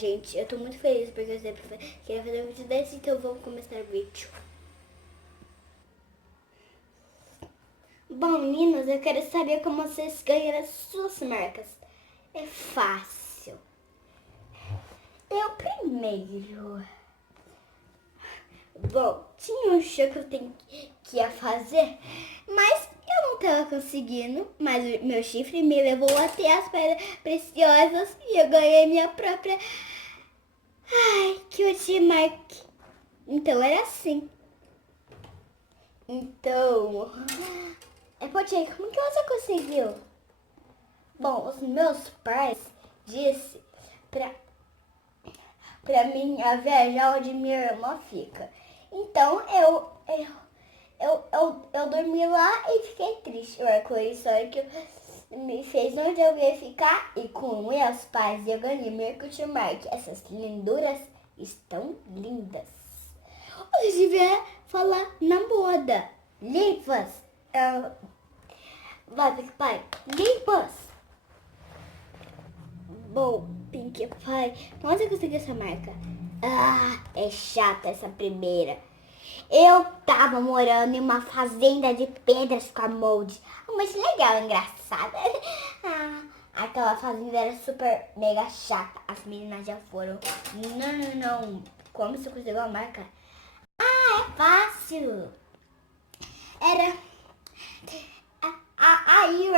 gente. Eu tô muito feliz porque eu sempre queria fazer um vídeo desse, então vamos começar o vídeo. Bom, meninas, eu quero saber como vocês ganham as suas marcas. É fácil. Eu primeiro... Bom, tinha um show que eu tenho que ia fazer, mas eu não tava conseguindo. Mas o meu chifre me levou até as pedras preciosas e eu ganhei minha própria... Ai, que eu te marque. Então era assim. Então... Potinha, como que você conseguiu? Bom, os meus pais disse pra mim viajar onde minha irmã fica. Então eu dormi lá e fiquei triste. O arco-íris que me fez onde eu ia ficar e com meus pais eu ganhei meu Mark. Essas linduras estão lindas. Hoje devia falar na moda. Limpas. Vai, Pink Pai. Limpas. Bom, Pink Pai, como você conseguiu essa marca? Ah, é chata essa primeira. Eu tava morando em uma fazenda de pedras com a molde. Mas legal, engraçada. Aquela fazenda era super mega chata. As meninas já foram. Não. Como você conseguiu a marca? Ah, é fácil. Era... Aí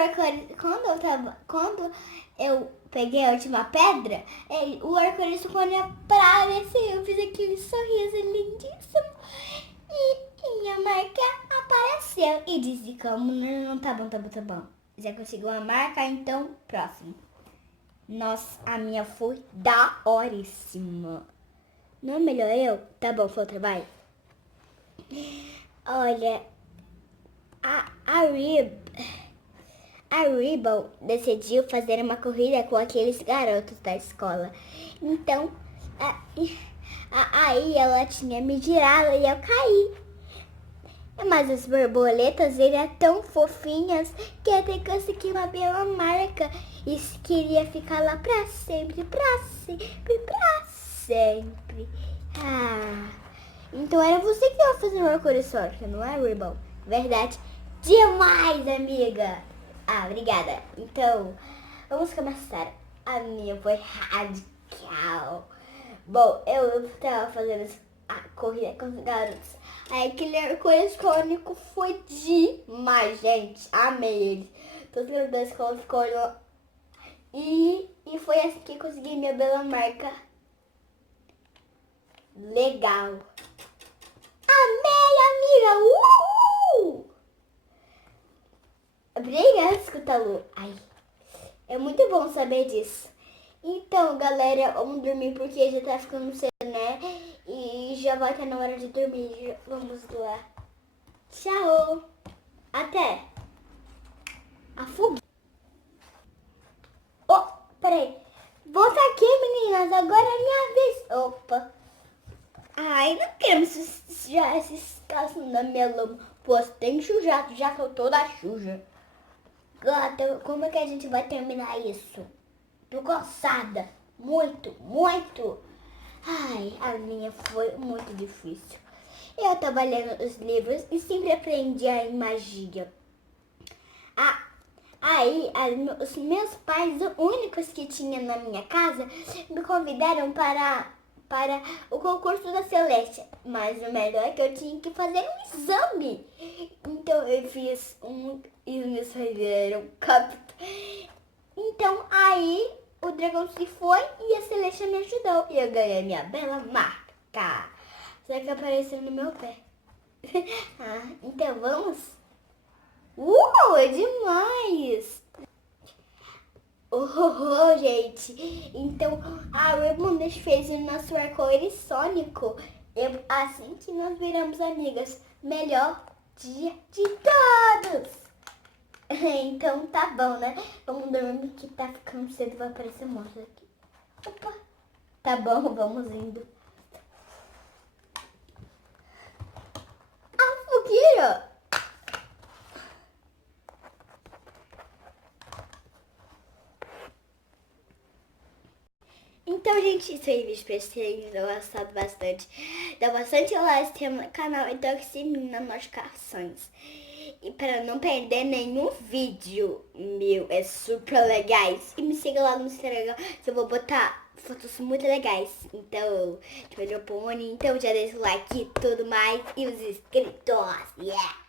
quando eu peguei a última pedra, o arco-íris quando apareceu, eu fiz aquele sorriso lindíssimo e minha marca apareceu. E disse como, não, tá bom. Já conseguiu a marca, então próximo. Nossa, a minha foi daoríssima. Não é melhor eu? Tá bom, foi o trabalho. Olha, a Rebel decidiu fazer uma corrida com aqueles garotos da escola. Então, aí ela tinha me girado e eu caí. Mas as borboletas eram tão fofinhas que até consegui uma bela marca. E queria ficar lá pra sempre. Então era você que ia fazer uma cor sorte, não é, Rebel? Verdade. Demais, amiga. Obrigada. Então, vamos começar. A minha foi radical. Bom, eu tava fazendo a corrida com os garotos. Aí aquele arco-íris cônico foi demais, gente. Amei eles. Todos os da escola ficou olhando. E foi assim que consegui minha bela marca. Legal. Amei, amiga. Obrigada, escutá-lo. Ai, é muito bom saber disso. Então, galera, vamos dormir porque já tá ficando cedo, né? E já vai estar na hora de dormir. Vamos lá. Tchau. Até. A fuga. Oh, peraí. Volta aqui, meninas. Agora é minha vez. Opa. Ai, não quero sujar esses casos na minha lama. Pô, tem sujado já que eu tô da suja. Gata, como é que a gente vai terminar isso? Tô cansada. Muito. Ai, a minha foi muito difícil. Eu tava lendo os livros e sempre aprendia em magia. Aí, os meus pais, os únicos que tinha na minha casa, me convidaram para o concurso da Celeste. Mas o melhor é que eu tinha que fazer um exame. Então eu fiz e eles fizeram capta. Então aí o dragão se foi e a Celeste me ajudou. E eu ganhei minha bela marca. Só que apareceu no meu pé. Então vamos? É demais! Gente! Então a Rainbow fez o nosso arco-íris sônico. Assim que nós viramos amigas. Melhor dia de todos! Então tá bom, né? Vamos dormir que tá ficando cedo, vai aparecer monstro aqui. Opa! Tá bom, vamos indo. Fogueira! Então, gente, isso aí, vídeo pra vocês terem gostado bastante. Dá bastante like no canal e toque o sininho nas notificações. E para não perder nenhum vídeo meu, é super legais. E me siga lá no Instagram, que eu vou botar fotos muito legais. Então, de Pedro Pony, então já deixa o like e tudo mais. E os inscritos, yeah!